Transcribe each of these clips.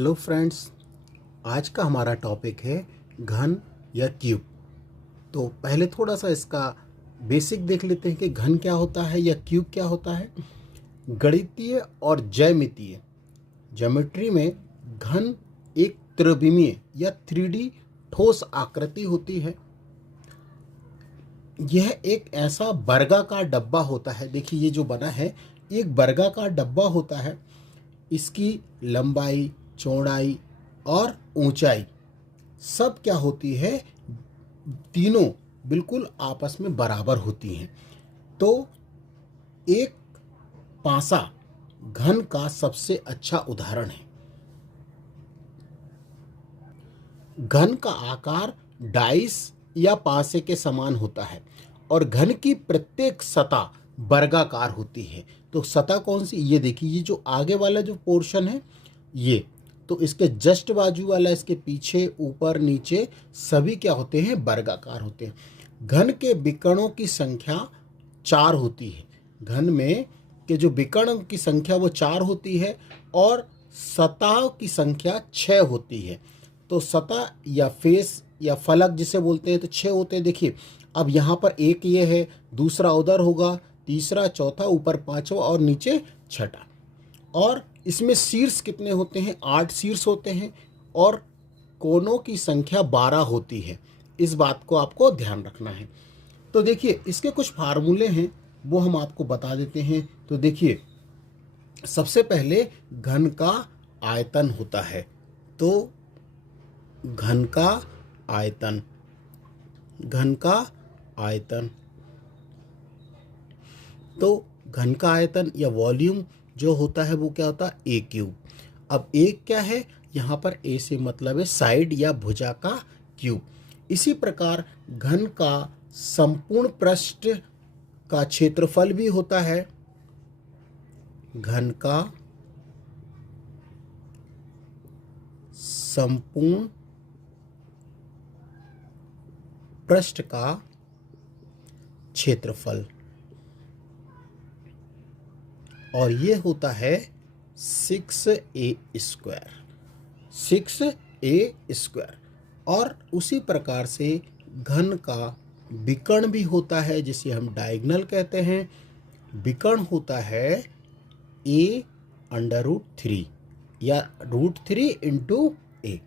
Hello friends, आज का हमारा टॉपिक है घन या क्यूब। तो पहले थोड़ा सा इसका बेसिक देख लेते हैं कि घन क्या होता है या क्यूब क्या होता है। गणितीय और ज्यामितीय ज्योमेट्री में घन एक त्रिविमीय या 3D ठोस आकृति होती है। यह एक ऐसा वर्गाकार डब्बा होता है। देखिए ये जो बना है एक वर्गाकार डब्बा होता है। इसकी लंबाई, चौड़ाई और ऊंचाई सब क्या होती है, तीनों बिल्कुल आपस में बराबर होती हैं। तो एक पासा घन का सबसे अच्छा उदाहरण है। घन का आकार डाइस या पासे के समान होता है और घन की प्रत्येक सतह वर्गाकार होती है। तो सतह कौन सी, ये देखिए, ये जो आगे वाला जो पोर्शन है ये, तो इसके जस्ट बाजू वाला, इसके पीछे, ऊपर, नीचे सभी क्या होते हैं, वर्गाकार होते हैं। घन के विकर्णों की संख्या 4 होती है। घन में के जो विकर्ण की संख्या वो 4 होती है और सतह की संख्या 6 होती है। तो सतह या फेस या फलक जिसे बोलते हैं तो 6 होते हैं। देखिए अब यहाँ पर एक ये है, दूसरा उधर होगा, तीसरा, चौथा, ऊपर पांचवा और नीचे छठा। और इसमें शीर्ष कितने होते हैं, 8 शीर्ष होते हैं और कोनों की संख्या 12 होती है। इस बात को आपको ध्यान रखना है। तो देखिए इसके कुछ फार्मूले हैं वो हम आपको बता देते हैं। तो देखिए सबसे पहले घन का आयतन होता है। तो घन का आयतन, घन का आयतन, तो घन का आयतन या वॉल्यूम जो होता है वो क्या होता है, ए क्यूब। अब एक क्या है, यहाँ पर ए से मतलब है साइड या भुजा का क्यूब। इसी प्रकार घन का संपूर्ण पृष्ठ का क्षेत्रफल भी होता है। घन का संपूर्ण पृष्ठ का क्षेत्रफल, और ये होता है 6a स्क्वायर, 6a स्क्वायर। और उसी प्रकार से घन का विकर्ण भी होता है जिसे हम डायगोनल कहते हैं। विकर्ण होता है a√3 या √3 इंटू a।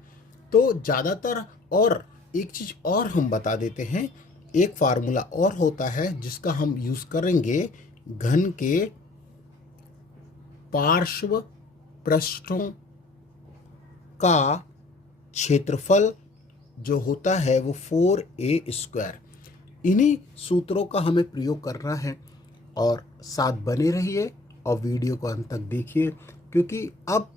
तो ज़्यादातर, और एक चीज़ और हम बता देते हैं, एक फार्मूला और होता है जिसका हम यूज़ करेंगे। घन के पार्श्व पृष्ठों का क्षेत्रफल जो होता है वो 4a स्क्वायर। इन्हीं सूत्रों का हमें प्रयोग करना है और साथ बने रहिए और वीडियो को अंत तक देखिए, क्योंकि अब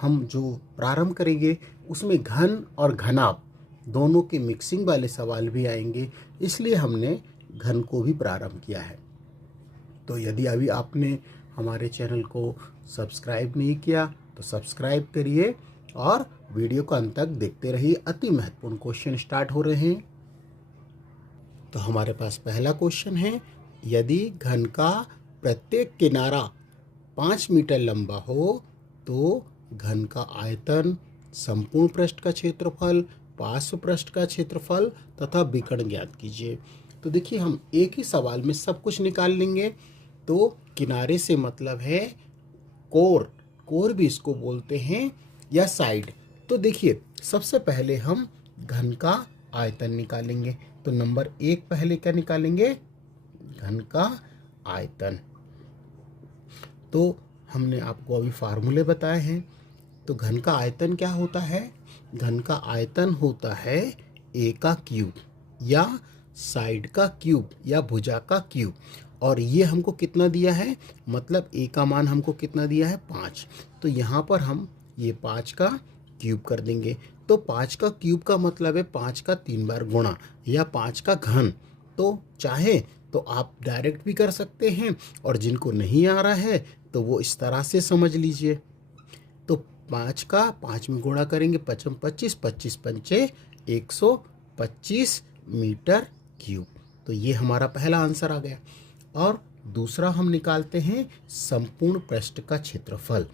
हम जो प्रारंभ करेंगे उसमें घन और घनाभ दोनों के मिक्सिंग वाले सवाल भी आएंगे, इसलिए हमने घन को भी प्रारंभ किया है। तो यदि अभी आपने हमारे चैनल को सब्सक्राइब नहीं किया तो सब्सक्राइब करिए और वीडियो को अंत तक देखते रहिए। अति महत्वपूर्ण क्वेश्चन स्टार्ट हो रहे हैं। तो हमारे पास पहला क्वेश्चन है, यदि घन का प्रत्येक किनारा 5 मीटर लंबा हो तो घन का आयतन, संपूर्ण पृष्ठ का क्षेत्रफल, पार्श्व पृष्ठ का क्षेत्रफल तथा विकर्ण ज्ञात कीजिए। तो देखिए हम एक ही सवाल में सब कुछ निकाल लेंगे। तो किनारे से मतलब है कोर, कोर भी इसको बोलते हैं, या साइड। तो देखिए सबसे पहले हम घन का आयतन निकालेंगे। तो नंबर 1 पहले क्या निकालेंगे, घन का आयतन। तो हमने आपको अभी फार्मूले बताए हैं। तो घन का आयतन क्या होता है, घन का आयतन होता है ए का क्यूब या साइड का क्यूब या भुजा का क्यूब। और ये हमको कितना दिया है, मतलब ए का मान हमको कितना दिया है, 5। तो यहाँ पर हम ये 5 का क्यूब कर देंगे। तो 5 का क्यूब का मतलब है 5 का 3 बार गुणा या 5 का घन। तो चाहे तो आप डायरेक्ट भी कर सकते हैं, और जिनको नहीं आ रहा है तो वो इस तरह से समझ लीजिए। तो 5 का 5 में गुणा करेंगे, 5 25, 25 पंचे 125 मीटर क्यूब। तो ये हमारा पहला आंसर आ गया। और दूसरा हम निकालते हैं संपूर्ण पृष्ठ का क्षेत्रफल।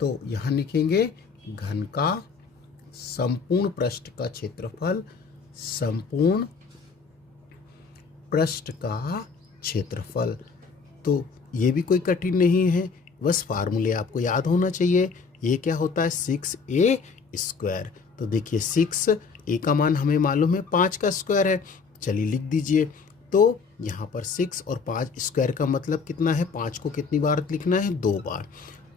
तो यहाँ लिखेंगे घन का संपूर्ण पृष्ठ का क्षेत्रफल, संपूर्ण पृष्ठ का क्षेत्रफल। तो ये भी कोई कठिन नहीं है, बस फार्मूले आपको याद होना चाहिए। ये क्या होता है 6a²। तो देखिए 6a का मान हमें मालूम है 5 का स्क्वायर है, चलिए लिख दीजिए। तो यहाँ पर 6 और 5 स्क्वायर का मतलब कितना है, 5 को कितनी बार लिखना है, 2 बार।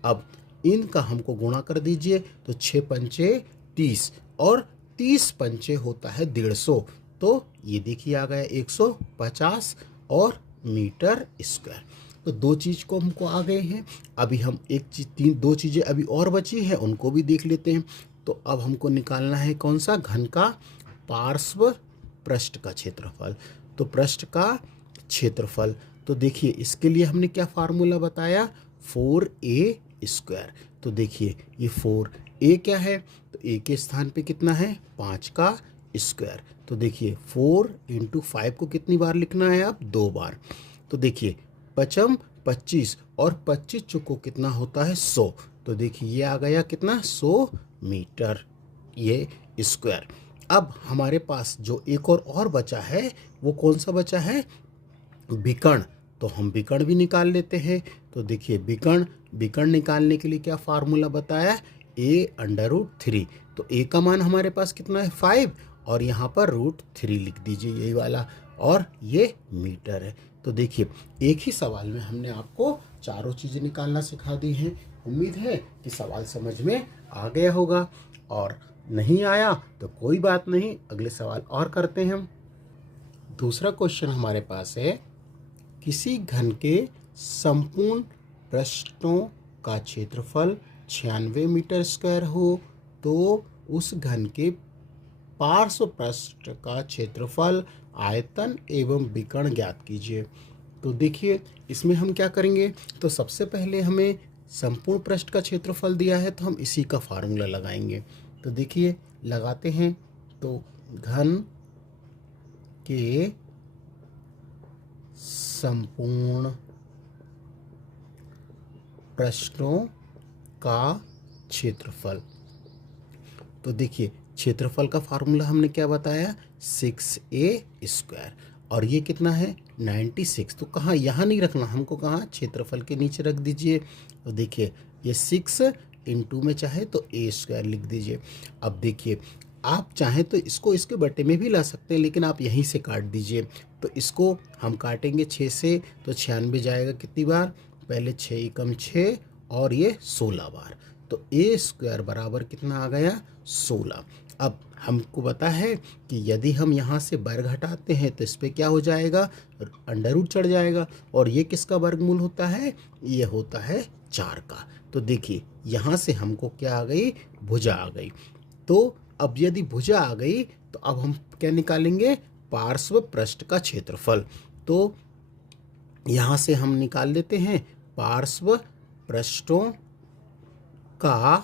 अब इनका हमको गुणा कर दीजिए, तो 6 पंचे 30 और 30 पंचे होता है 150। तो ये देखिए आ गया 150 और मीटर स्क्वायर। तो दो चीज़ को हमको आ गए हैं। अभी हम एक चीज़ दो चीज़ें अभी और बची हैं, उनको भी देख लेते हैं। तो अब हमको निकालना है कौन सा, घन का पार्श्व पृष्ठ का क्षेत्रफल। तो पृष्ठ का क्षेत्रफल, तो देखिए इसके लिए हमने क्या फार्मूला बताया, 4a²। तो देखिए ये 4a क्या है, तो a के स्थान पे कितना है, 5 का स्क्वायर। तो देखिए 4 × 5 को कितनी बार लिखना है, अब 2 बार। तो देखिए 5 25 और 25 चुको कितना होता है, 100। तो देखिए ये आ गया कितना, 100 मीटर ये स्क्वायर। अब हमारे पास जो एक और बचा है, वो कौन सा बचा है, विकर्ण। तो हम विकर्ण भी निकाल लेते हैं। तो देखिए विकर्ण निकालने के लिए क्या फार्मूला बताया, a√3। तो a का मान हमारे पास कितना है, 5, और यहाँ पर √3 लिख दीजिए, यही वाला, और ये मीटर है। तो देखिए एक ही सवाल में हमने आपको चारों चीज़ें निकालना सिखा दी हैं। उम्मीद है कि सवाल समझ में आ गया होगा, और नहीं आया तो कोई बात नहीं, अगले सवाल और करते हैं हम। दूसरा क्वेश्चन हमारे पास है, किसी घन के संपूर्ण पृष्ठों का क्षेत्रफल 96 मीटर स्क्वायर हो तो उस घन के पार्श्व पृष्ठ का क्षेत्रफल, आयतन एवं विकर्ण ज्ञात कीजिए। तो देखिए इसमें हम क्या करेंगे, तो सबसे पहले हमें संपूर्ण पृष्ठ का क्षेत्रफल दिया है, तो हम इसी का फार्मूला लगाएंगे। तो देखिए लगाते हैं। तो घन के संपूर्ण पृष्ठों का क्षेत्रफल, तो देखिए क्षेत्रफल का फार्मूला हमने क्या बताया, 6a², और ये कितना है 96। तो कहाँ, यहाँ नहीं रखना हमको, कहाँ, क्षेत्रफल के नीचे रख दीजिए। तो देखिए ये 6 × 2 में चाहे तो a² लिख दीजिए। अब देखिए आप चाहें तो इसको इसके बटे में भी ला सकते हैं, लेकिन आप यहीं से काट दीजिए। तो इसको हम काटेंगे 6 से, तो 96 जाएगा कितनी बार, पहले 6 × 6 और ये 16 बार। तो a² बराबर कितना आ गया, 16। अब हमको पता है कि यदि हम यहाँ से वर्ग हटाते हैं तो इस पर क्या हो जाएगा, अंडर रूट चढ़ जाएगा, और ये किसका वर्गमूल होता है, ये होता है 4 का। तो देखिए यहाँ से हमको क्या आ गई, भुजा आ गई। तो अब यदि भुजा आ गई तो अब हम क्या निकालेंगे, पार्श्व पृष्ठ का क्षेत्रफल। तो यहाँ से हम निकाल लेते हैं पार्श्व पृष्ठों का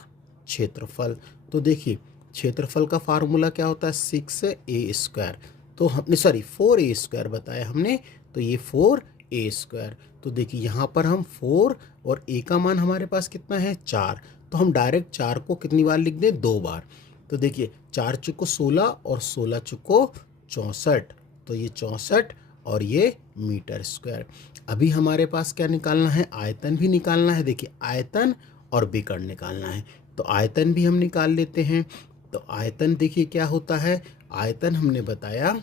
क्षेत्रफल। तो देखिए क्षेत्रफल का फार्मूला क्या होता है, 6a²। तो हमने 4a² बताया हमने, तो ये 4a²। तो देखिए यहाँ पर हम 4 और a का मान हमारे पास कितना है, 4। तो हम डायरेक्ट 4 को कितनी बार लिख दें, 2 बार। तो देखिए 4 चुको 16 और 16 चुको 64। तो ये 64 और ये मीटर स्क्वायर। अभी हमारे पास क्या निकालना है, आयतन भी निकालना है। देखिए आयतन और विकर्ण निकालना है, तो आयतन भी हम निकाल लेते हैं। तो आयतन देखिए क्या होता है, आयतन हमने बताया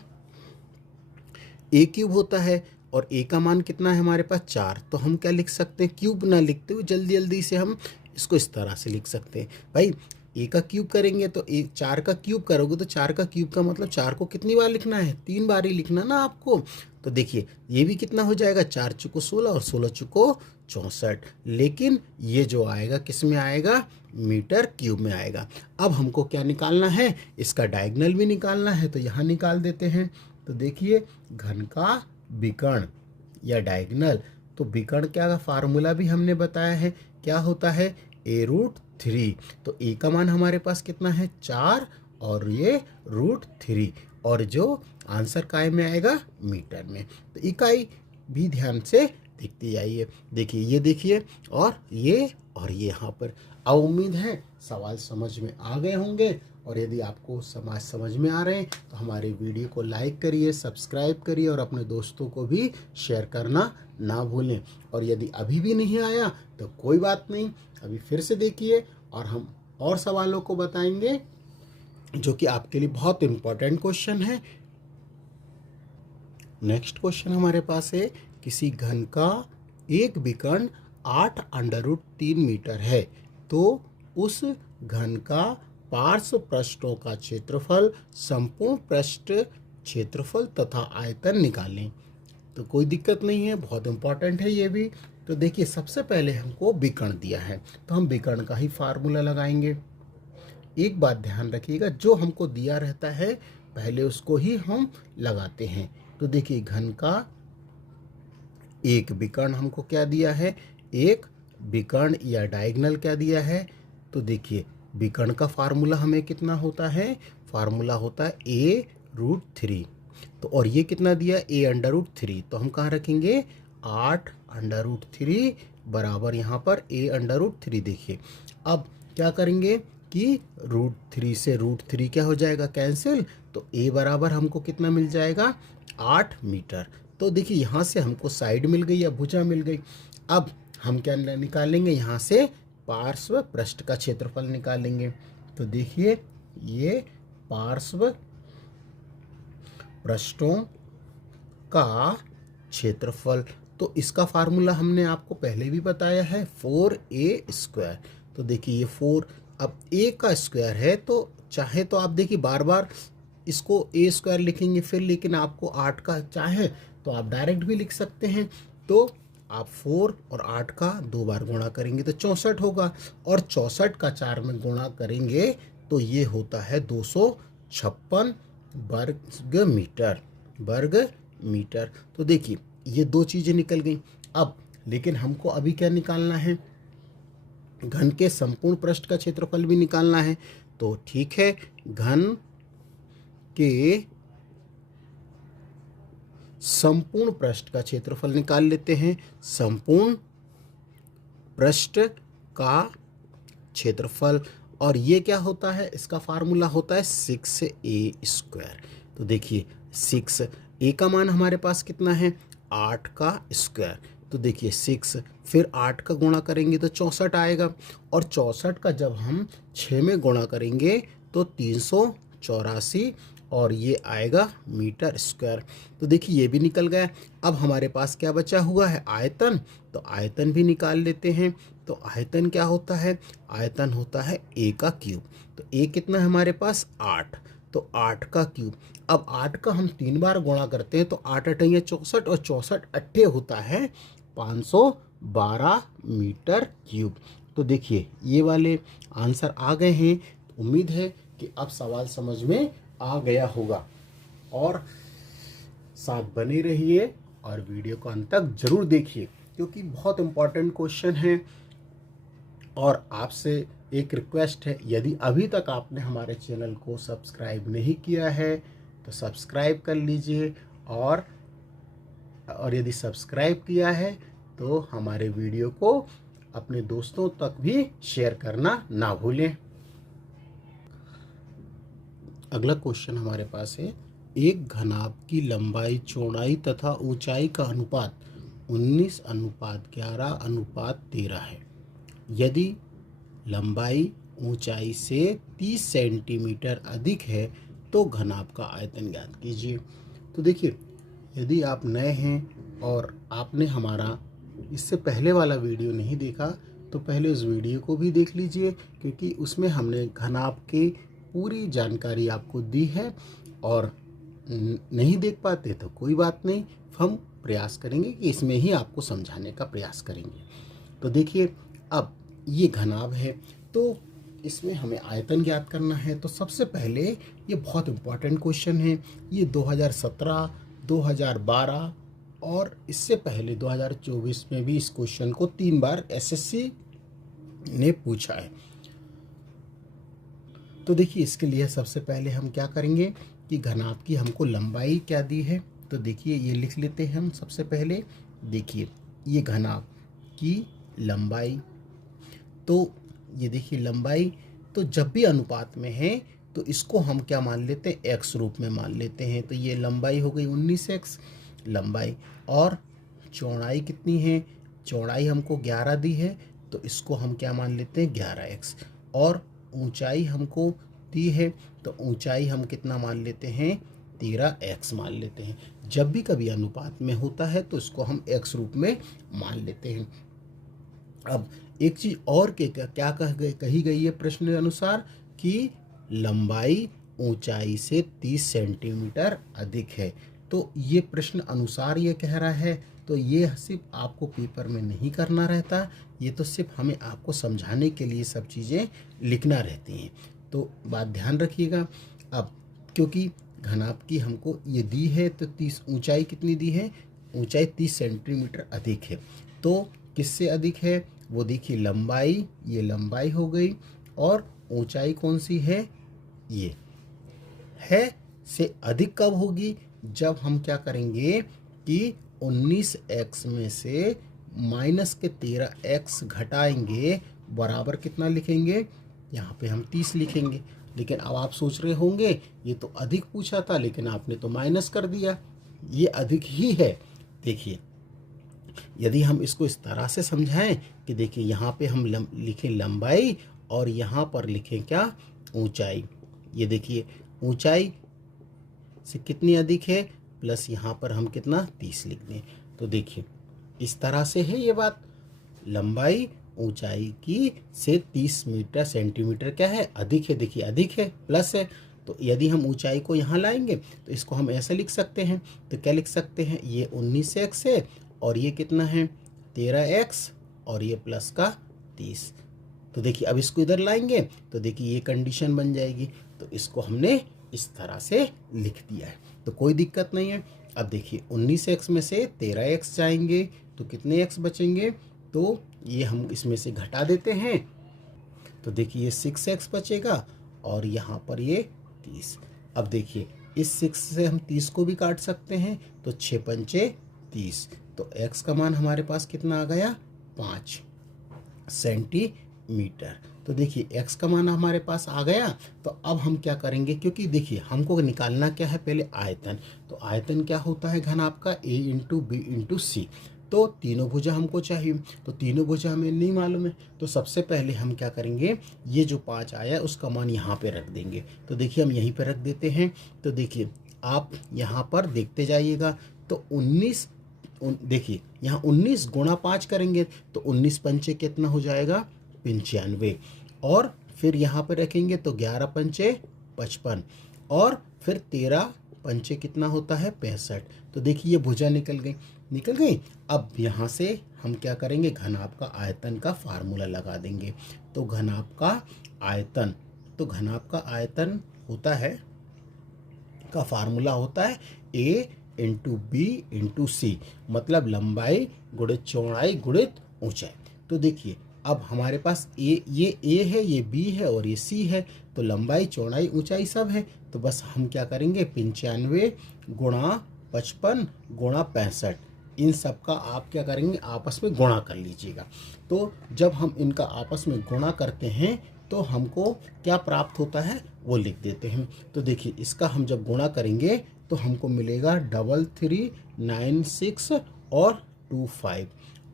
a³ होता है, और a का मान कितना है हमारे पास, 4। तो हम क्या लिख सकते हैं, क्यूब ना लिखते हुए जल्दी जल्दी से हम इसको इस तरह से लिख सकते हैं। भाई a का क्यूब करेंगे तो 4 का क्यूब करोगे, तो 4 का क्यूब का मतलब 4 को कितनी बार लिखना है, 3 बार ही लिखना ना आपको। तो देखिए ये भी कितना हो जाएगा, 4 चुको 16 और 16 चुको 64। लेकिन ये जो आएगा किस में आएगा, मीटर क्यूब में आएगा। अब हमको क्या निकालना है, इसका डायगोनल भी निकालना है, तो यहाँ निकाल देते हैं। तो देखिए घन का विकर्ण या डायगोनल, तो विकर्ण क्या फार्मूला भी हमने बताया है, क्या होता है, a√3। तो a का मान हमारे पास कितना है, 4, और ये √3, और जो आंसर काय में आएगा, मीटर में। तो इकाई भी ध्यान से देखते जाइए। देखिए ये देखिए और ये यहाँ पर। अब उम्मीद है सवाल समझ में आ गए होंगे, और यदि आपको समझ में आ रहे हैं तो हमारे वीडियो को लाइक करिए, सब्सक्राइब करिए और अपने दोस्तों को भी शेयर करना ना भूलें। और यदि अभी भी नहीं आया तो कोई बात नहीं, अभी फिर से देखिए और हम और सवालों को बताएंगे जो कि आपके लिए बहुत इम्पोर्टेंट क्वेश्चन है। नेक्स्ट क्वेश्चन हमारे पास है, किसी घन का एक विकर्ण 8√3 मीटर है, तो उस घन का पार्श्व पृष्ठों का क्षेत्रफल, संपूर्ण पृष्ठ क्षेत्रफल तथा आयतन निकालें। तो कोई दिक्कत नहीं है, बहुत इंपॉर्टेंट है ये भी। तो देखिए सबसे पहले हमको विकर्ण दिया है तो हम विकर्ण का ही फार्मूला लगाएंगे। एक बात ध्यान रखिएगा, जो हमको दिया रहता है पहले उसको ही हम लगाते हैं। तो देखिए घन का एक विकर्ण हमको क्या दिया है, एक विकर्ण या डायगोनल क्या दिया है। तो देखिए विकर्ण का फार्मूला हमें कितना होता है, फार्मूला होता है a√3। तो और ये कितना दिया, a√3। तो हम कहाँ रखेंगे, 8√3 बराबर यहाँ पर a√3। देखिए अब क्या करेंगे कि √3 से √3 क्या हो जाएगा, कैंसिल। तो a बराबर हमको कितना मिल जाएगा, 8 मीटर। तो देखिए यहाँ से हमको साइड मिल गई या भुजा मिल गई। अब हम क्या निकालेंगे, यहाँ से पार्श्व पृष्ठ का क्षेत्रफल निकालेंगे। तो देखिए ये पार्श्व पृष्ठों का क्षेत्रफल, तो इसका फार्मूला हमने आपको पहले भी बताया है, 4a²। तो देखिए ये 4, अब a का स्क्वायर है तो चाहे तो आप देखिए बार बार इसको a² लिखेंगे फिर, लेकिन आपको 8 का चाहे तो आप डायरेक्ट भी लिख सकते हैं। तो आप 4 और 8 का 2 बार गुणा करेंगे तो 64 होगा, और 64 का 4 में गुणा करेंगे तो ये होता है 256 वर्ग मीटर। तो देखिए ये दो चीज़ें निकल गई। अब लेकिन हमको अभी क्या निकालना है, घन के संपूर्ण पृष्ठ का क्षेत्रफल भी निकालना है। तो ठीक है, घन के संपूर्ण पृष्ठ का क्षेत्रफल निकाल लेते हैं। संपूर्ण पृष्ठ का क्षेत्रफल, और ये क्या होता है, इसका फार्मूला होता है 6a²। तो देखिए 6, a का मान हमारे पास कितना है, 8 का स्क्वायर। तो देखिए 6 फिर 8 का गुणा करेंगे तो 64 आएगा, और 64 का जब हम 6 में गुणा करेंगे तो 384, और ये आएगा मीटर स्क्वायर। तो देखिए ये भी निकल गया। अब हमारे पास क्या बचा हुआ है, आयतन। तो आयतन भी निकाल लेते हैं। तो आयतन क्या होता है, आयतन होता है a का क्यूब। तो a कितना है हमारे पास, 8। तो 8 का क्यूब, अब 8 का हम 3 बार गुणा करते हैं तो 8 8 64, और 64 8 होता है 512 मीटर क्यूब। तो देखिए ये वाले आंसर आ गए हैं। तो उम्मीद है कि अब सवाल समझ में आ गया होगा, और साथ बने रहिए और वीडियो को अंत तक जरूर देखिए क्योंकि बहुत इम्पोर्टेंट क्वेश्चन है। और आपसे एक रिक्वेस्ट है, यदि अभी तक आपने हमारे चैनल को सब्सक्राइब नहीं किया है तो सब्सक्राइब कर लीजिए, और यदि सब्सक्राइब किया है तो हमारे वीडियो को अपने दोस्तों तक भी शेयर करना ना भूलें। अगला क्वेश्चन हमारे पास है, एक घनाभ की लंबाई, चौड़ाई तथा ऊंचाई का अनुपात 19:11:13 है। यदि लंबाई ऊंचाई से 30 सेंटीमीटर अधिक है तो घनाभ का आयतन ज्ञात कीजिए। तो देखिए यदि आप नए हैं और आपने हमारा इससे पहले वाला वीडियो नहीं देखा तो पहले उस वीडियो को भी देख लीजिए, क्योंकि उसमें हमने घनाभ की पूरी जानकारी आपको दी है। और नहीं देख पाते तो कोई बात नहीं, हम प्रयास करेंगे कि इसमें ही आपको समझाने का प्रयास करेंगे। तो देखिए अब ये घनाभ है तो इसमें हमें आयतन ज्ञात करना है। तो सबसे पहले ये बहुत इम्पोर्टेंट क्वेश्चन है, ये 2017, 2012 और इससे पहले 2024 में भी इस क्वेश्चन को 3 बार एसएससी ने पूछा है। तो देखिए इसके लिए सबसे पहले हम क्या करेंगे कि घनाभ की हमको लंबाई क्या दी है। तो देखिए ये लिख लेते हैं हम सबसे पहले। देखिए ये घनाभ की लंबाई। तो ये देखिए लंबाई, तो जब भी अनुपात में है तो इसको हम क्या मान लेते हैं, एक्स रूप में मान लेते हैं। तो ये लंबाई हो गई 19x लंबाई, और चौड़ाई कितनी है, चौड़ाई हमको 11 दी है, तो इसको हम क्या मान लेते हैं 11x, और ऊंचाई हमको दी है, तो ऊंचाई हम कितना मान लेते हैं 13x मान लेते हैं। जब भी कभी अनुपात में होता है तो इसको हम x रूप में मान लेते हैं। अब एक चीज और के क्या कही गई है प्रश्न के अनुसार कि लंबाई ऊंचाई से 30 सेंटीमीटर अधिक है। तो ये प्रश्न अनुसार ये कह रहा है, तो ये सिर्फ आपको पेपर में नहीं करना रहता, ये तो सिर्फ हमें आपको समझाने के लिए सब चीज़ें लिखना रहती हैं। तो बात ध्यान रखिएगा। अब क्योंकि घनाभ की हमको ये दी है, तो 30 ऊंचाई कितनी दी है, ऊंचाई 30 सेंटीमीटर अधिक है। तो किससे अधिक है, वो देखिए लंबाई, ये लंबाई हो गई, और ऊंचाई कौन सी है, ये है, से अधिक कब होगी, जब हम क्या करेंगे कि 19x में से माइनस के 13x घटाएंगे, बराबर कितना लिखेंगे, यहाँ पे हम 30 लिखेंगे। लेकिन अब आप सोच रहे होंगे ये तो अधिक पूछा था, लेकिन आपने तो माइनस कर दिया, ये अधिक ही है। देखिए यदि हम इसको इस तरह से समझाएं कि देखिए यहाँ पे हम लिखें लंबाई, और यहाँ पर लिखें क्या, ऊंचाई। ये देखिए ऊंचाई से कितनी अधिक है, प्लस यहाँ पर हम कितना 30 लिख दें। तो देखिए इस तरह से है ये बात, लंबाई ऊंचाई की से 30 मीटर सेंटीमीटर क्या है, अधिक है। देखिए अधिक है, प्लस है, तो यदि हम ऊंचाई को यहाँ लाएंगे तो इसको हम ऐसे लिख सकते हैं। तो क्या लिख सकते हैं, ये 19x है, और ये कितना है 13x, और ये प्लस का 30। तो देखिए अब इसको इधर लाएंगे तो देखिए ये कंडीशन बन जाएगी। तो इसको हमने इस तरह से लिख दिया है, तो कोई दिक्कत नहीं है। अब देखिए 19x में से 13x जाएंगे तो कितने x बचेंगे, तो ये हम इसमें से घटा देते हैं, तो देखिए ये 6x बचेगा, और यहाँ पर ये 30। अब देखिए इस 6 से हम 30 को भी काट सकते हैं, तो 6 पंचे 30, तो x का मान हमारे पास कितना आ गया, 5 सेंटीमीटर। तो देखिए x का मान हमारे पास आ गया। तो अब हम क्या करेंगे, क्योंकि देखिए हमको निकालना क्या है, पहले आयतन। तो आयतन क्या होता है घनाभ का, a इंटू बी इंटू सी। तो तीनों भुजा हमको चाहिए, तो तीनों भुजा हमें नहीं मालूम है। तो सबसे पहले हम क्या करेंगे, ये जो 5 आया उसका मान यहाँ पे रख देंगे। तो देखिए हम यहीं पे रख देते हैं। तो देखिए आप यहाँ पर देखते जाइएगा, तो 19, देखिए यहाँ 19 गुणा 5 करेंगे तो 19 पंचे कितना हो जाएगा, 95, और फिर यहाँ पे रखेंगे तो 11 पंचे 55, और फिर 13 पंचे कितना होता है 65। तो देखिए ये भुजा निकल गई। अब यहाँ से हम क्या करेंगे, घनाभ का आयतन का फार्मूला लगा देंगे। तो घनाभ का आयतन होता है, का फार्मूला होता है a इंटू बी इंटू सी, मतलब लंबाई गुणित चौड़ाई गुणित ऊंचाई। तो देखिए अब हमारे पास ये a है, ये b है, और ये c है। तो लंबाई चौड़ाई ऊंचाई सब है, तो बस हम क्या करेंगे 95 गुणा 55 गुणा 65, इन सब का आप क्या करेंगे आपस में गुणा कर लीजिएगा। तो जब हम इनका आपस में गुणा करते हैं तो हमको क्या प्राप्त होता है वो लिख देते हैं। तो देखिए इसका हम जब गुणा करेंगे तो हमको मिलेगा 3396 और 25,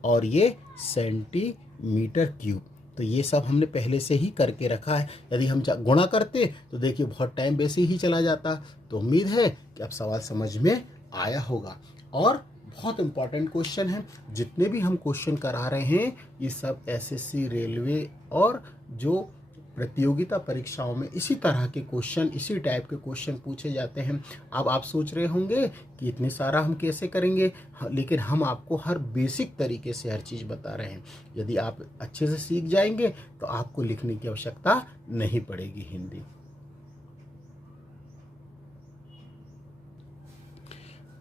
और ये सेंटीमीटर क्यूब। तो ये सब हमने पहले से ही करके रखा है। यदि हम गुणा करते तो देखिए बहुत टाइम वैसे ही चला जाता। तो उम्मीद है कि अब सवाल समझ में आया होगा, और बहुत इंपॉर्टेंट क्वेश्चन है। जितने भी हम क्वेश्चन करा रहे हैं ये सब एसएससी, रेलवे और जो प्रतियोगिता परीक्षाओं में इसी तरह के क्वेश्चन, इसी टाइप के क्वेश्चन पूछे जाते हैं। अब आप सोच रहे होंगे कि इतने सारा हम कैसे करेंगे, लेकिन हम आपको हर बेसिक तरीके से हर चीज़ बता रहे हैं। यदि आप अच्छे से सीख जाएंगे तो आपको लिखने की आवश्यकता नहीं पड़ेगी हिंदी।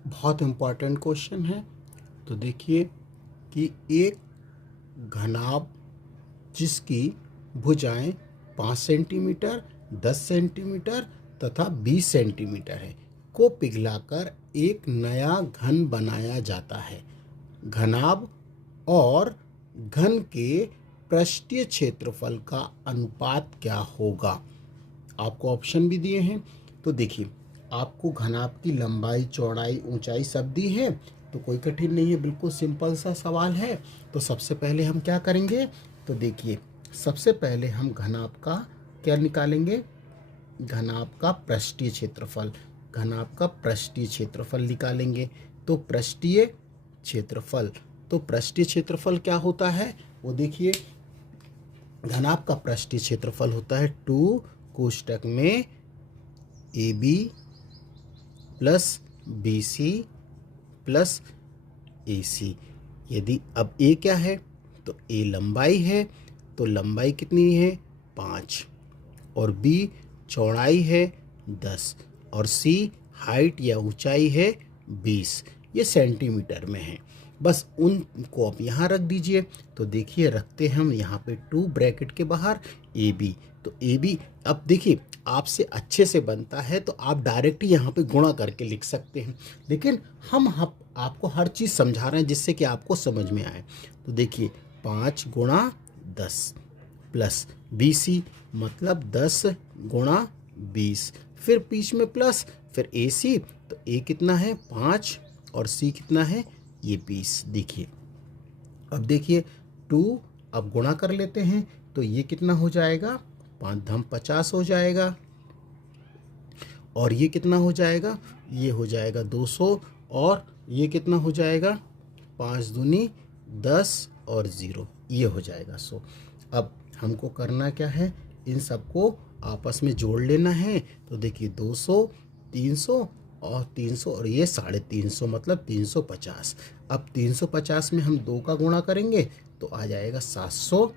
बहुत इम्पॉर्टेंट क्वेश्चन है। तो देखिए कि एक घनाभ जिसकी भुजाएं 5 सेंटीमीटर, 10 सेंटीमीटर तथा 20 सेंटीमीटर है को पिघलाकर एक नया घन बनाया जाता है। घनाभ और घन के पृष्ठीय क्षेत्रफल का अनुपात क्या होगा। आपको ऑप्शन भी दिए हैं। तो देखिए, आपको घनाभ की लंबाई, चौड़ाई, ऊंचाई सब दी है, तो कोई कठिन नहीं है, बिल्कुल सिंपल सा सवाल है। तो सबसे पहले हम क्या करेंगे, तो देखिए सबसे पहले हम घनाभ का क्या निकालेंगे, घनाभ का पृष्ठीय क्षेत्रफल, घनाभ का पृष्ठीय क्षेत्रफल निकालेंगे। तो पृष्ठीय क्षेत्रफल, तो पृष्ठीय क्षेत्रफल क्या होता है वो देखिए, घनाभ का पृष्ठीय क्षेत्रफल होता है 2 कोष्टक में AB plus BC plus AC। यदि अब A क्या है, तो A लंबाई है, तो लंबाई कितनी है 5, और B चौड़ाई है 10, और C हाइट या ऊंचाई है 20। ये सेंटीमीटर में है। बस उनको अब यहाँ रख दीजिए। तो देखिए रखते हैं हम यहाँ पे 2 ब्रैकेट के बाहर AB। तो AB अब देखिए आपसे अच्छे से बनता है तो आप डायरेक्ट ही यहाँ पे गुणा करके लिख सकते हैं, लेकिन हम आपको हर चीज़ समझा रहे हैं जिससे कि आपको समझ में आए। तो देखिए 5 गुणा 10 प्लस BC मतलब 10 गुणा 20, फिर बीच में प्लस, फिर AC, तो A कितना है 5 और C कितना है ये 20। देखिए अब देखिए 2 अब गुणा कर लेते हैं, तो ये कितना हो जाएगा 5 धम 50 हो जाएगा, और ये कितना हो जाएगा, ये हो जाएगा 200, और ये कितना हो जाएगा 5 दूनी 10 और 0, ये हो जाएगा 100। अब हमको करना क्या है, इन सबको आपस में जोड़ लेना है। तो देखिए 200, 300 और 300, और ये 350 मतलब 350। अब 350 में हम 2 का गुणा करेंगे तो आ जाएगा 700,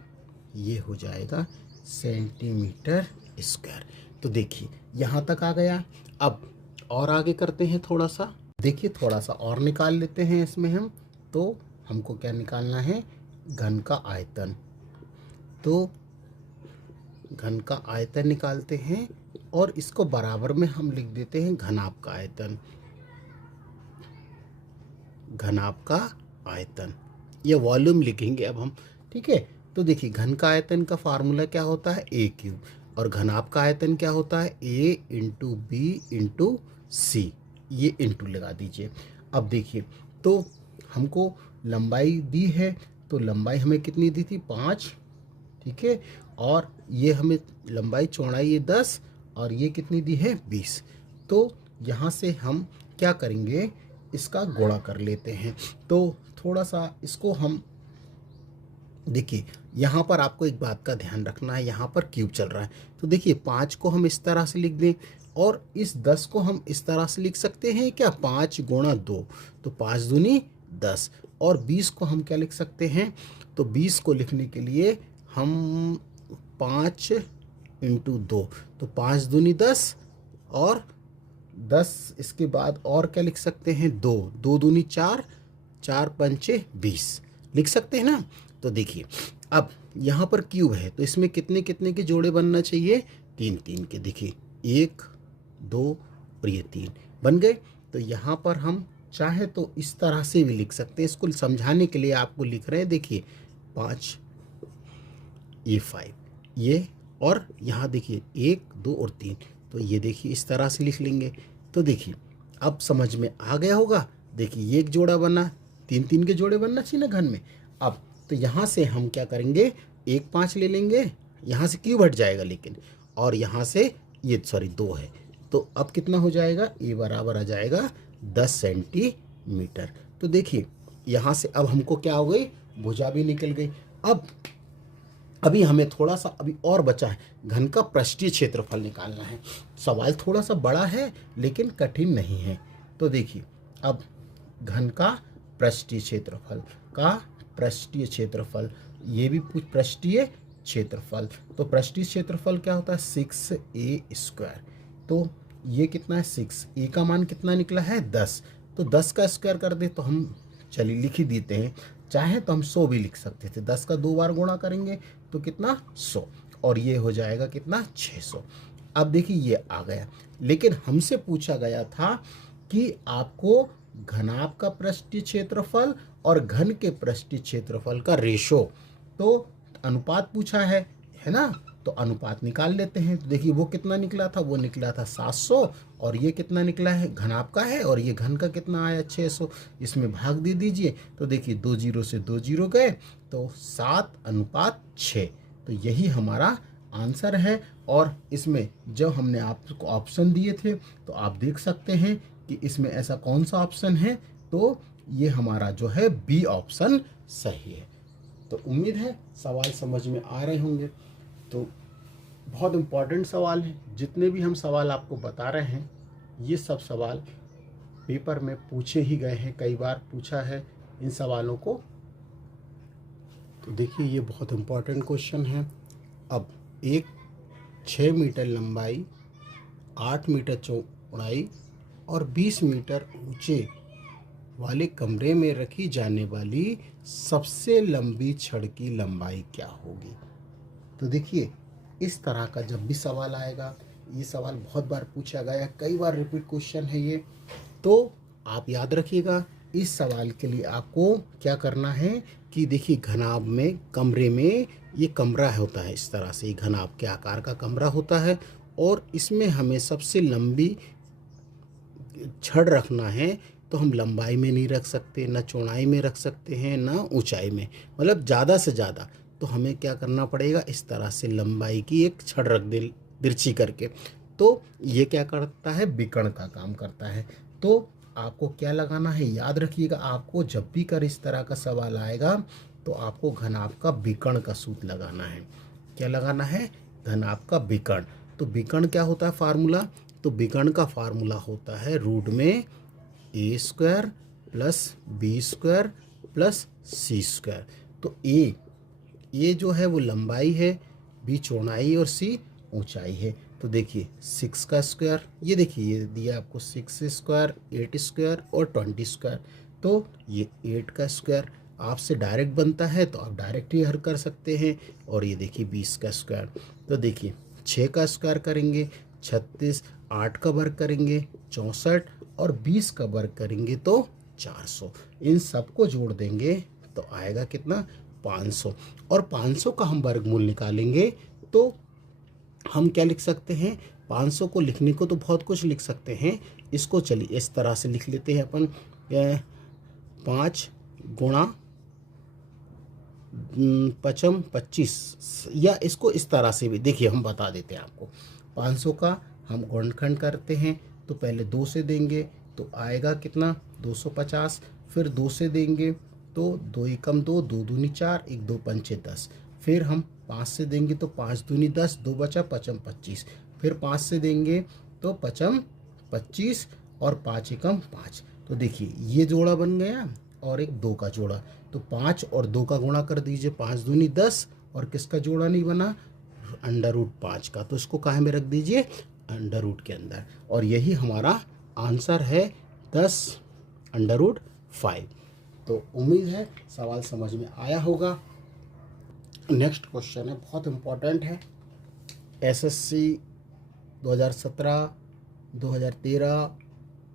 ये हो जाएगा सेंटीमीटर स्क्वायर। तो देखिए यहाँ तक आ गया। अब और आगे करते हैं थोड़ा सा, देखिए थोड़ा सा और निकाल लेते हैं इसमें हम। तो हमको क्या निकालना है, घन का आयतन। तो घन का आयतन निकालते हैं, और इसको बराबर में हम लिख देते हैं घनाभ का आयतन, घनाभ का आयतन, ये वॉल्यूम लिखेंगे अब हम, ठीक है। तो देखिए घन का आयतन का फार्मूला क्या होता है A3, और घनाभ का आयतन क्या होता है A इंटू बी इंटू सी, ये इंटू लगा दीजिए। अब देखिए तो हमको लंबाई दी है, तो लंबाई हमें कितनी दी थी 5, ठीक है, और ये हमें लंबाई चौड़ाई ये 10, और ये कितनी दी है 20। तो यहाँ से हम क्या करेंगे, इसका गुणा कर लेते हैं। तो थोड़ा सा इसको हम देखिए, यहाँ पर आपको एक बात का ध्यान रखना है, यहाँ पर क्यूब चल रहा है। तो देखिए 5 को हम इस तरह से लिख दें, और इस 10 को हम इस तरह से लिख सकते हैं क्या, 5 गुणा 2, तो 5 दूनी 10, और 20 को हम क्या लिख सकते हैं, तो 20 को लिखने के लिए हम 5 इंटू 2, तो 5 दूनी 10, और 10 इसके बाद और क्या लिख सकते हैं 2, 2 दूनी 4, 4 पंचे 20 लिख सकते हैं ना। तो देखिए अब यहाँ पर क्यूब है, तो इसमें कितने कितने के जोड़े बनना चाहिए, 3 3 के। देखिए 1 2 और ये 3 बन गए। तो यहाँ पर हम चाहे तो इस तरह से भी लिख सकते हैं, इसको समझाने के लिए आपको लिख रहे हैं। देखिए 5 ये 5 ये, और यहाँ देखिए 1 2 और 3, तो ये देखिए इस तरह से लिख लेंगे। तो देखिए अब समझ में आ गया होगा। देखिए ये एक जोड़ा बना, 3 3 के जोड़े बनना चाहिए ना घन में। अब तो यहाँ से हम क्या करेंगे, 1 5 ले लेंगे, यहाँ से क्यूब हट जाएगा लेकिन, और यहाँ से ये 2 है, तो अब कितना हो जाएगा, ए बराबर आ जाएगा 10 सेंटीमीटर। तो देखिए यहाँ से अब हमको क्या हो गई, भुजा भी निकल गई। अब अभी हमें थोड़ा सा अभी और बचा है, घन का पृष्ठीय क्षेत्रफल निकालना है। सवाल थोड़ा सा बड़ा है लेकिन कठिन नहीं है। तो देखिए अब घन का पृष्ठीय क्षेत्रफल का पृष्ठीय क्षेत्रफल, ये भी पृष्ठीय क्षेत्रफल। तो पृष्ठीय क्षेत्रफल क्या होता है 6a²। तो ये कितना है 6, a का मान कितना निकला है 10, तो 10 का स्क्वायर कर दे तो हम चलिए लिख ही देते हैं, चाहे तो हम 100 भी लिख सकते थे। 10 का 2 बार गुणा करेंगे तो कितना 100, और ये हो जाएगा कितना 600। अब देखिए ये आ गया, लेकिन हमसे पूछा गया था कि आपको घनाभ का पृष्ठीय क्षेत्रफल और घन के पृष्ठीय क्षेत्रफल का रेशो। तो अनुपात पूछा है ना, तो अनुपात निकाल लेते हैं। तो देखिए वो कितना निकला था, वो निकला था 700, और ये कितना निकला है, घनाभ का है, और ये घन का कितना आया 600। इसमें भाग दे दीजिए, तो देखिए 2 जीरो से 2 जीरो गए, तो 7:6। तो यही हमारा आंसर है। और इसमें जब हमने आपको ऑप्शन दिए थे तो आप देख सकते हैं कि इसमें ऐसा कौन सा ऑप्शन है, तो ये हमारा जो है बी ऑप्शन सही है। तो उम्मीद है सवाल समझ में आ रहे होंगे। तो बहुत इम्पॉर्टेंट सवाल है, जितने भी हम सवाल आपको बता रहे हैं ये सब सवाल पेपर में पूछे ही गए हैं, कई बार पूछा है इन सवालों को। तो देखिए ये बहुत इम्पॉर्टेंट क्वेश्चन है। अब एक 6 मीटर लंबाई, 8 मीटर चौड़ाई और 20 मीटर ऊंचे वाले कमरे में रखी जाने वाली सबसे लंबी छड़ की लंबाई क्या होगी। तो देखिए इस तरह का जब भी सवाल आएगा, ये सवाल बहुत बार पूछा गया है, कई बार रिपीट क्वेश्चन है ये, तो आप याद रखिएगा। इस सवाल के लिए आपको क्या करना है कि देखिए घनाभ में, कमरे में, ये कमरा होता है इस तरह से, ये घनाभ के आकार का कमरा होता है, और इसमें हमें सबसे लंबी छड़ रखना है। तो हम लंबाई में नहीं रख सकते, ना चौड़ाई में रख सकते हैं, ना ऊंचाई में, मतलब ज़्यादा से ज़्यादा। तो हमें क्या करना पड़ेगा, इस तरह से लंबाई की एक छड़ रख दे तिरछी करके। तो ये क्या करता है, विकर्ण का काम करता है। तो आपको क्या लगाना है, याद रखिएगा, आपको जब भी कर इस तरह का सवाल आएगा तो आपको घनाभ का विकर्ण का सूत्र लगाना है। क्या लगाना है, घनाभ का विकर्ण। तो विकर्ण क्या होता है फार्मूला, तो विकर्ण का फार्मूला होता है रूट में a² plus b² plus c²। तो ए जो है वो लंबाई है, बी चौड़ाई और सी ऊंचाई है। तो देखिए 6 का स्क्वायर, ये देखिए ये दिया आपको 6², 8² और 20²। तो ये 8 का स्क्वायर आपसे डायरेक्ट बनता है, तो आप डायरेक्ट ही हल कर सकते हैं। और ये देखिए 20 का स्क्वायर, तो देखिए 6 का स्क्वायर करेंगे 36, 8 का वर्ग करेंगे 64, और 20 का वर्ग करेंगे तो 400। इन सबको जोड़ देंगे तो आएगा कितना, 500। और 500 का हम वर्गमूल निकालेंगे तो हम क्या लिख सकते हैं, 500 को लिखने को तो बहुत कुछ लिख सकते हैं। इसको चलिए इस तरह से लिख लेते हैं अपन, 5 गुणा 5 25, या इसको इस तरह से भी देखिए हम बता देते हैं आपको। 500 का हम गुणनखंड करते हैं, तो पहले 2 से देंगे तो आएगा कितना 250, फिर 2 से देंगे तो 2 एकम 2, 2 दूनी 4, 1 2 पंचे 10, फिर हम 5 से देंगे तो 5 दूनी 10, 2 बचा 5 25, फिर 5 से देंगे तो 5 25 और 5 एकम 5। तो देखिए ये जोड़ा बन गया और एक 2 का जोड़ा, तो 5 और 2 का गुणा कर दीजिए, 5 दूनी 10, और किसका जोड़ा नहीं बना, √5 का। तो इसको काहे में रख दीजिए, अंडर रूट के अंदर, और यही हमारा आंसर है 10√5। तो उम्मीद है सवाल समझ में आया होगा। नेक्स्ट क्वेश्चन है, बहुत इम्पोर्टेंट है, एसएससी 2017, 2013,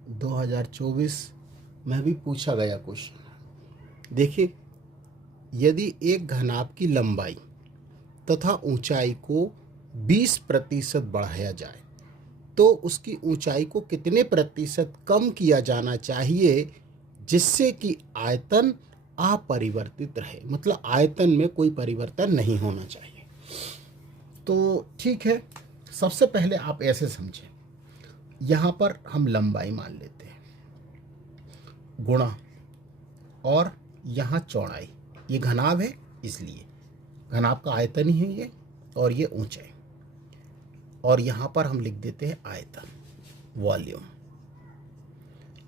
2024 में भी पूछा गया क्वेश्चन। देखिए यदि एक घनाभ की लंबाई तथा ऊंचाई को 20% बढ़ाया जाए तो उसकी ऊंचाई को कितने प्रतिशत कम किया जाना चाहिए जिससे कि आयतन अपरिवर्तित रहे, मतलब आयतन में कोई परिवर्तन नहीं होना चाहिए। तो ठीक है, सबसे पहले आप ऐसे समझें, यहाँ पर हम लंबाई मान लेते हैं गुणा, और यहाँ चौड़ाई, ये घनाभ है इसलिए घनाभ का आयतन ही है ये, और ये ऊंचाई, और यहाँ पर हम लिख देते हैं आयतन, वॉल्यूम।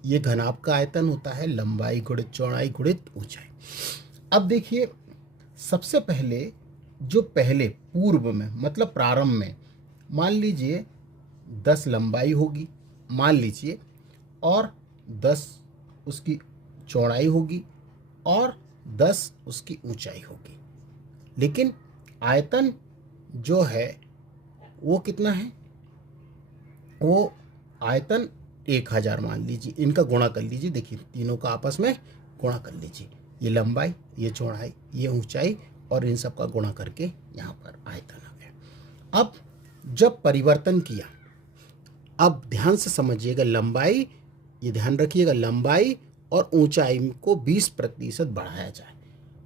ये घनाभ का आयतन होता है लंबाई गुणित चौड़ाई गुणित ऊंचाई। अब देखिए सबसे पहले जो पहले पूर्व में, मतलब प्रारंभ में, मान लीजिए 10 लंबाई होगी मान लीजिए, और 10 उसकी चौड़ाई होगी, और 10 उसकी ऊंचाई होगी। लेकिन आयतन जो है वो कितना है, वो आयतन 1000 मान लीजिए, इनका गुणा कर लीजिए, देखिए तीनों का आपस में गुणा कर लीजिए, ये लंबाई, ये चौड़ाई, ये ऊंचाई, और इन सब का गुणा करके यहाँ पर आयतन आ गया। अब जब परिवर्तन किया, अब ध्यान से समझिएगा, लंबाई, ये ध्यान रखिएगा, लंबाई और ऊंचाई को 20% बढ़ाया जाए,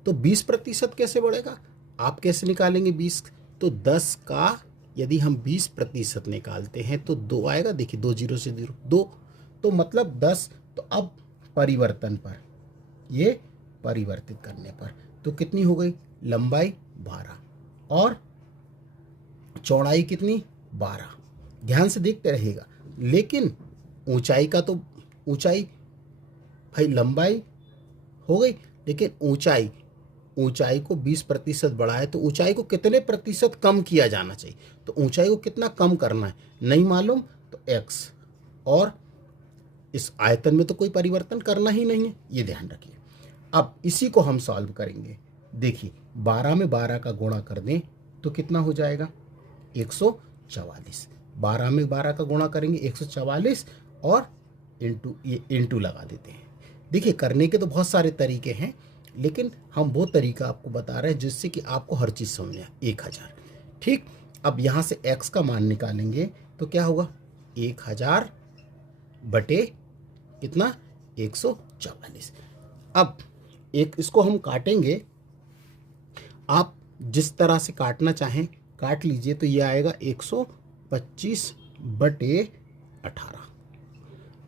तो 20% कैसे बढ़ेगा, आप कैसे निकालेंगे 20, तो 10 का यदि हम 20% निकालते हैं तो 2 आएगा, देखिए 2 जीरो से 2, तो मतलब 10, तो अब परिवर्तन पर, ये परिवर्तित करने पर तो कितनी हो गई, लंबाई 12 और चौड़ाई कितनी 12, ध्यान से देखते रहिएगा। लेकिन ऊंचाई का तो, ऊंचाई भाई लंबाई हो गई, लेकिन ऊंचाई को 20% बढ़ाए तो ऊंचाई को कितने प्रतिशत कम किया जाना चाहिए, तो ऊंचाई को कितना कम करना है नहीं मालूम, तो x, और इस आयतन में तो कोई परिवर्तन करना ही नहीं है, ये ध्यान रखिए। अब इसी को हम सॉल्व करेंगे, देखिए 12 में 12 का गुणा कर दें तो कितना हो जाएगा 144, 12 में 12 का गुणा करेंगे 144, और इंटू लगा देते हैं। देखिए करने के तो बहुत सारे तरीके हैं, लेकिन हम वो तरीका आपको बता रहे हैं जिससे कि आपको हर चीज़ समझ में आए। 1000, ठीक। अब यहाँ से x का मान निकालेंगे तो क्या होगा, 1000 बटे कितना 144। अब एक इसको हम काटेंगे, आप जिस तरह से काटना चाहें काट लीजिए, तो ये आएगा 125 बटे 18,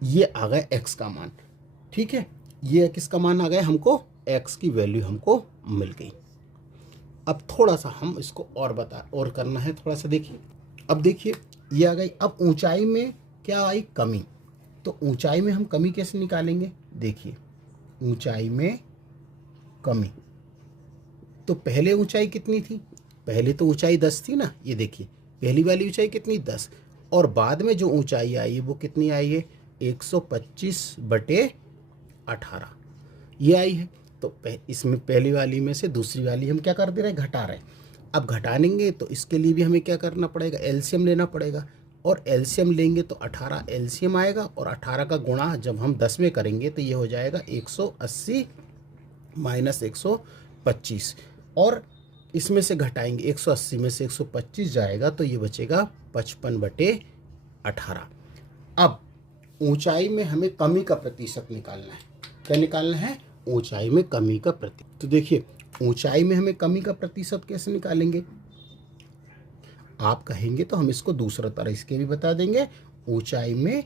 ये आ गया x का मान, ठीक है। ये किसका मान आ गया, हमको x की वैल्यू हमको मिल गई। अब थोड़ा सा हम इसको और करना है, थोड़ा सा देखिए। अब देखिए ये आ गई। अब ऊंचाई में क्या आई, कमी, तो ऊंचाई में हम कमी कैसे निकालेंगे, देखिए ऊंचाई में कमी, तो पहले ऊंचाई कितनी थी, पहले तो ऊंचाई 10 थी ना, ये देखिए पहली वाली ऊंचाई कितनी 10, और बाद में जो ऊंचाई आई है वो कितनी आई है 125 बटे 18, ये आई है। तो इसमें पहली वाली में से दूसरी वाली हम क्या कर दे रहे हैं, घटा रहे हैं। अब घटानेंगे तो इसके लिए भी हमें क्या करना पड़ेगा, एलसीएम लेना पड़ेगा, और एलसीएम लेंगे तो 18 एलसीएम आएगा, और 18 का गुणा जब हम 10 में करेंगे तो ये हो जाएगा 180 माइनस 125, और इसमें से घटाएंगे 180 में से 125 जाएगा तो ये बचेगा 55 बटे 18। अब ऊंचाई में हमें कमी का प्रतिशत निकालना है, क्या निकालना है, ऊंचाई में कमी का प्रतिशत। तो देखिए ऊंचाई में हमें कमी का प्रतिशत कैसे निकालेंगे, आप कहेंगे तो हम इसको दूसरा तरह इसके भी बता देंगे। ऊंचाई में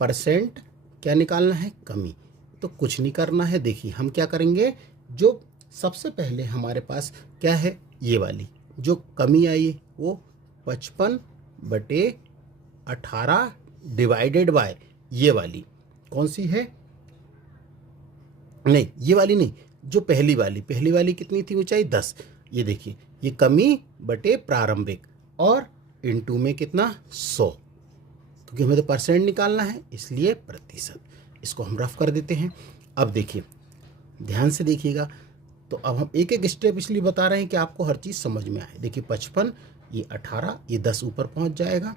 परसेंट क्या निकालना है, कमी, तो कुछ नहीं करना है। देखिए हम क्या करेंगे, जो सबसे पहले हमारे पास क्या है, ये वाली जो कमी आई है वो 55 बटे 18 डिवाइडेड बाय ये वाली, कौन सी है, नहीं ये वाली नहीं, जो पहली वाली कितनी थी ऊंचाई 10, ये देखिए ये कमी बटे प्रारंभिक, और इनटू में कितना 100, क्योंकि हमें तो परसेंट निकालना है इसलिए प्रतिशत, इसको हम रफ कर देते हैं। अब देखिए ध्यान से देखिएगा, तो अब हम एक एक स्टेप इसलिए बता रहे हैं कि आपको हर चीज़ समझ में आए। देखिए 55, ये 18, ये 10 ऊपर पहुंच जाएगा,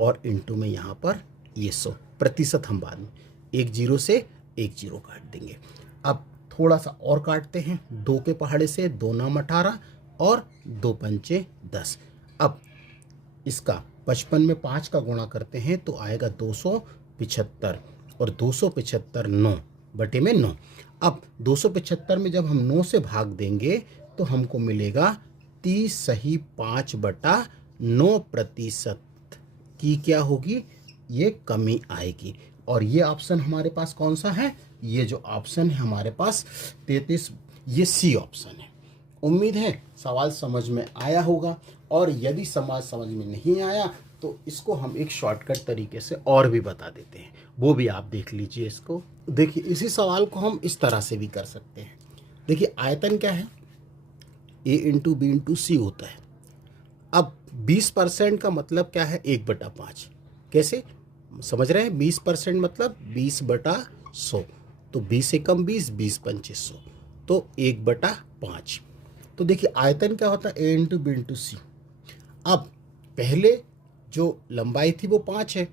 और इनटू में यहाँ पर ये 100, प्रतिशत हम बाद में 1 जीरो से 1 जीरो काट देंगे। अब थोड़ा सा और काटते हैं, 2 के पहाड़े से 2 नाम 18 और 2 पंचे 10। अब इसका 55 में 5 का गुणा करते हैं तो आएगा 275, और 275 9 बटे में 9। अब 275 में जब हम 9 से भाग देंगे तो हमको मिलेगा 30 सही 5 बटा 9 प्रतिशत की क्या होगी, ये कमी आएगी। और ये ऑप्शन हमारे पास कौन सा है, ये जो ऑप्शन है हमारे पास 33, ये सी ऑप्शन है। उम्मीद है सवाल समझ में आया होगा, और यदि सवाल समझ में नहीं आया तो इसको हम एक शॉर्टकट तरीके से और भी बता देते हैं, वो भी आप देख लीजिए। इसको देखिए, इसी सवाल को हम इस तरह से भी कर सकते हैं। देखिए आयतन क्या है, a इंटू बी इंटू सी होता है। अब 20% का मतलब क्या है, 1/5, कैसे समझ रहे हैं, 20% मतलब 20/100, तो 20 से कम 20, 20 पंचे 100, तो 1/5। तो देखिए आयतन क्या होता है, a इंटू बी इंटू सी। अब पहले जो लंबाई थी वो 5 है,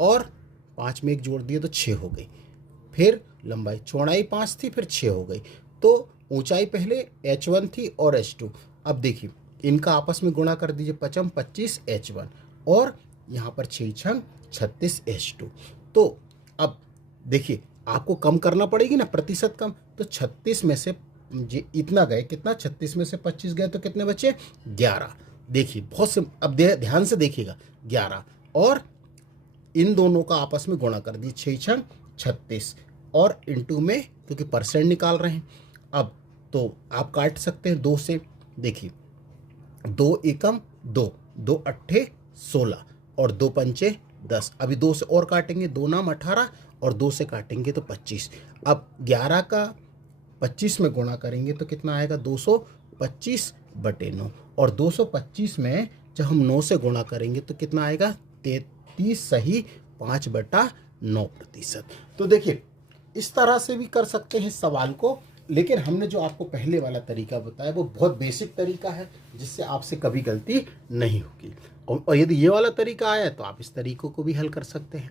और 5 में 1 जोड़ दिए तो 6 हो गई। फिर लंबाई चौड़ाई 5 थी, फिर 6 हो गई। तो ऊंचाई पहले h1 थी और h2। अब देखिए इनका आपस में गुणा कर दीजिए, 5 25 h1 और यहाँ पर 6 छंग 36 h2। तो अब देखिए आपको कम करना पड़ेगी ना, प्रतिशत कम। तो 36 में से ये इतना गए, कितना, 36 में से 25 गए तो कितने बचे, 11। देखिए बहुत से, अब ध्यान से देखिएगा, 11 और इन दोनों का आपस में गुणा कर दिए, 6 छंग 36 और इंटू में, क्योंकि परसेंट निकाल रहे हैं। अब तो आप काट सकते हैं 2 से। देखिए 2 एकम 2, 2 अट्ठे 16 और 2 पंचे 10। अभी 2 से और काटेंगे, 2 नाम 18 और 2 से काटेंगे तो 25। अब 11 का 25 में गुणा करेंगे तो कितना आएगा, 225/9। और 225 में जब हम 9 से गुणा करेंगे तो कितना आएगा, 33 सही 5/9%। तो देखिए इस तरह से भी कर सकते हैं सवाल को, लेकिन हमने जो आपको पहले वाला तरीका बताया वो बहुत बेसिक तरीका है, जिससे आपसे कभी गलती नहीं होगी। और यदि ये वाला तरीका आया तो आप इस तरीकों को भी हल कर सकते हैं।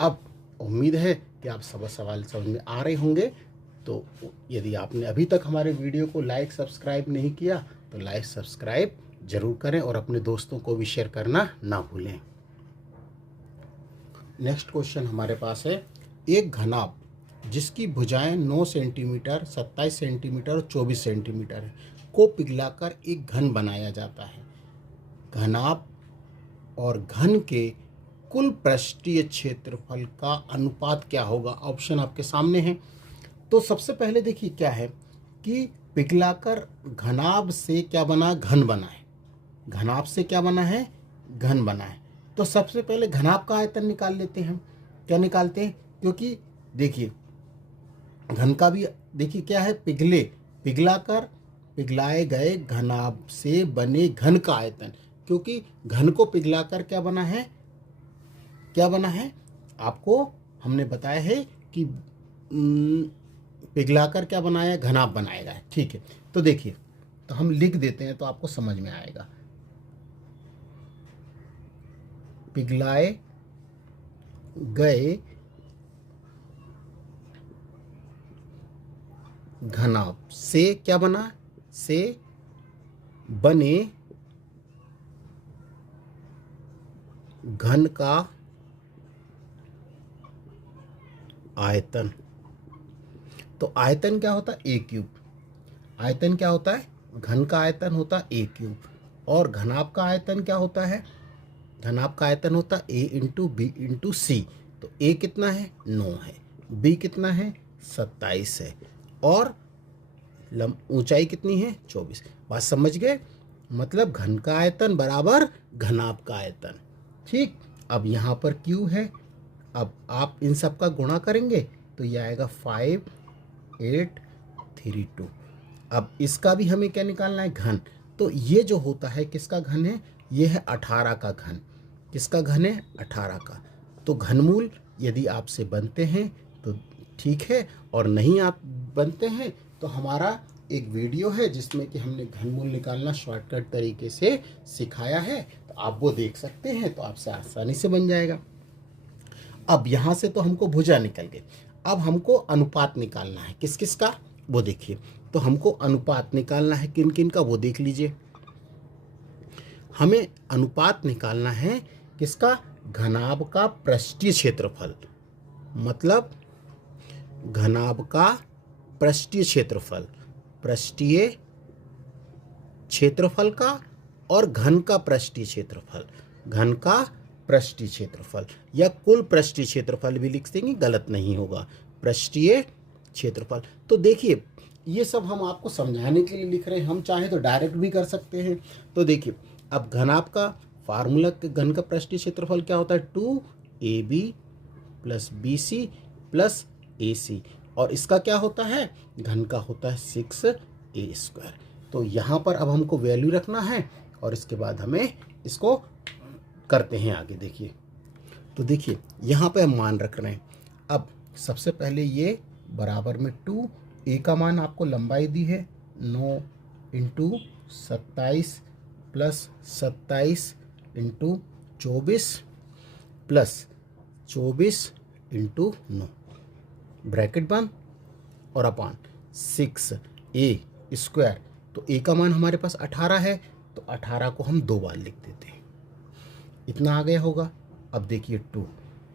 अब उम्मीद है कि आप सब सवाल समझ में आ रहे होंगे। तो यदि आपने अभी तक हमारे वीडियो को लाइक सब्सक्राइब नहीं किया तो लाइक सब्सक्राइब जरूर करें और अपने दोस्तों को भी शेयर करना ना भूलें। नेक्स्ट क्वेश्चन हमारे पास है, एक घनाभ जिसकी भुजाएं 9 सेंटीमीटर, 27 सेंटीमीटर और 24 सेंटीमीटर है को पिघलाकर एक घन बनाया जाता है। घनाभ और घन के कुल पृष्ठीय क्षेत्रफल का अनुपात क्या होगा? ऑप्शन आपके सामने है। तो सबसे पहले देखिए क्या है कि पिघलाकर घनाभ से क्या बना, घन बना है। घनाभ से क्या बना है, घन बना है। तो सबसे पहले घनाभ का आयतन निकाल लेते हैं। क्या निकालते हैं, क्योंकि देखिए घन का भी देखिए क्या है, पिघलाकर पिघलाए गए घनाभ से बने घन का आयतन, क्योंकि घन को पिघलाकर क्या बना है, क्या बना है आपको हमने बताया है कि पिघलाकर क्या बनाया, घनाभ बनाएगा। ठीक है, तो देखिए तो हम लिख देते हैं तो आपको समझ में आएगा। पिघलाए गए घनाभ से क्या बना, से बने घन का आयतन। तो आयतन क्या होता है, a क्यूब। आयतन क्या होता है, घन का आयतन होता है a क्यूब। और घनाभ का आयतन क्या होता है, घनाभ का आयतन होता है a इंटू बी इंटू सी। तो a कितना है, 9 है, b कितना है, 27 है, और ऊंचाई कितनी है, 24। बात समझ गए, मतलब घन का आयतन बराबर घनाभ का आयतन। ठीक, अब यहाँ पर q है। अब आप इन सब का गुणा करेंगे तो ये आएगा 5832। अब इसका भी हमें क्या निकालना है, घन। तो ये जो होता है किसका घन है, ये है 18 का घन। किसका घन है, 18 का। तो घनमूल यदि आपसे बनते हैं तो ठीक है, और नहीं आप बनते हैं तो हमारा एक वीडियो है जिसमें कि हमने घनमूल निकालना शॉर्टकट तरीके से सिखाया है, तो आप वो देख सकते हैं, तो आपसे आसानी से बन जाएगा। अब यहाँ से तो हमको भुजा निकल गई, अब हमको अनुपात निकालना है। किस किस का, वो देखिए। तो हमको अनुपात निकालना है किन किन का, वो देख लीजिए। हमें अनुपात निकालना है किसका, घनाभ का पृष्ठीय क्षेत्रफल, मतलब घनाभ का पृष्ठीय क्षेत्रफल, पृष्ठीय क्षेत्रफल का, और घन का पृष्ठीय क्षेत्रफल, घन का पृष्ठीय क्षेत्रफल, या कुल पृष्ठीय क्षेत्रफल भी लिख देंगे, गलत नहीं होगा, पृष्ठीय क्षेत्रफल। तो देखिए ये सब हम आपको समझाने के लिए लिख रहे हैं, हम चाहे तो डायरेक्ट भी कर सकते हैं। तो देखिए अब घनाभ का फार्मूला, घन का पृष्ठीय क्षेत्रफल क्या होता है, 2ab + bc + ac, और इसका क्या होता है, घन का होता है 6a²। तो यहाँ पर अब हमको वैल्यू रखना है और इसके बाद हमें इसको करते हैं आगे। देखिए तो देखिए यहाँ पे हम मान रख रहे हैं। अब सबसे पहले ये बराबर में 2, a का मान आपको लंबाई दी है 9 into 27 + 27 into 24 plus 24 into 9 bracket बंद और अपॉन 6a स्क्वायर। तो a का मान हमारे पास 18 है, तो 18 को हम 2 बार लिख देते हैं। इतना आ गया होगा। अब देखिए 2,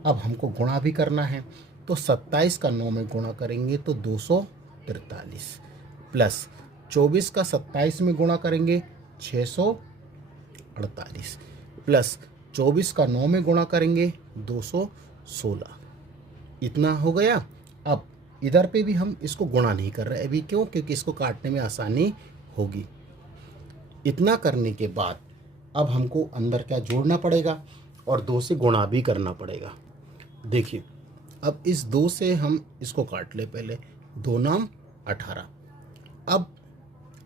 अब हमको गुणा भी करना है, तो 27 का 9 में गुणा करेंगे तो 243 प्लस 24 का 27 में गुणा करेंगे 648 प्लस 24 का 9 में गुणा करेंगे 216। इतना हो गया। अब इधर पे भी हम इसको गुणा नहीं कर रहे अभी, क्यों? क्योंकि इसको काटने में आसानी होगी। इतना करने के बाद अब हमको अंदर क्या जोड़ना पड़ेगा और 2 से गुणा भी करना पड़ेगा। देखिए अब इस 2 से हम इसको काट ले पहले, 2 नाम 18। अब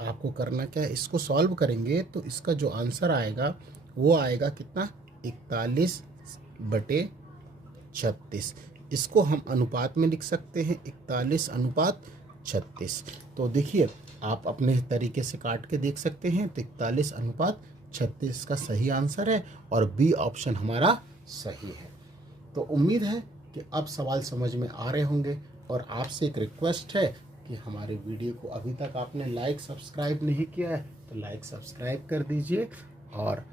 आपको करना क्या है, इसको सॉल्व करेंगे तो इसका जो आंसर आएगा वो आएगा कितना, 41/36। इसको हम अनुपात में लिख सकते हैं, 41:36। तो देखिए आप अपने तरीके से काट के देख सकते हैं, तो 41:36 का सही आंसर है और बी ऑप्शन हमारा सही है। तो उम्मीद है कि अब सवाल समझ में आ रहे होंगे। और आपसे एक रिक्वेस्ट है कि हमारे वीडियो को अभी तक आपने लाइक सब्सक्राइब नहीं किया है तो लाइक सब्सक्राइब कर दीजिए। और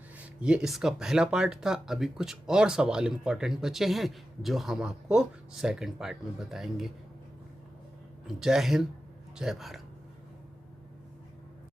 ये इसका पहला पार्ट था, अभी कुछ और सवाल इम्पोर्टेंट बचे हैं जो हम आपको सेकंड पार्ट में बताएंगे। जय हिंद, जय भारत।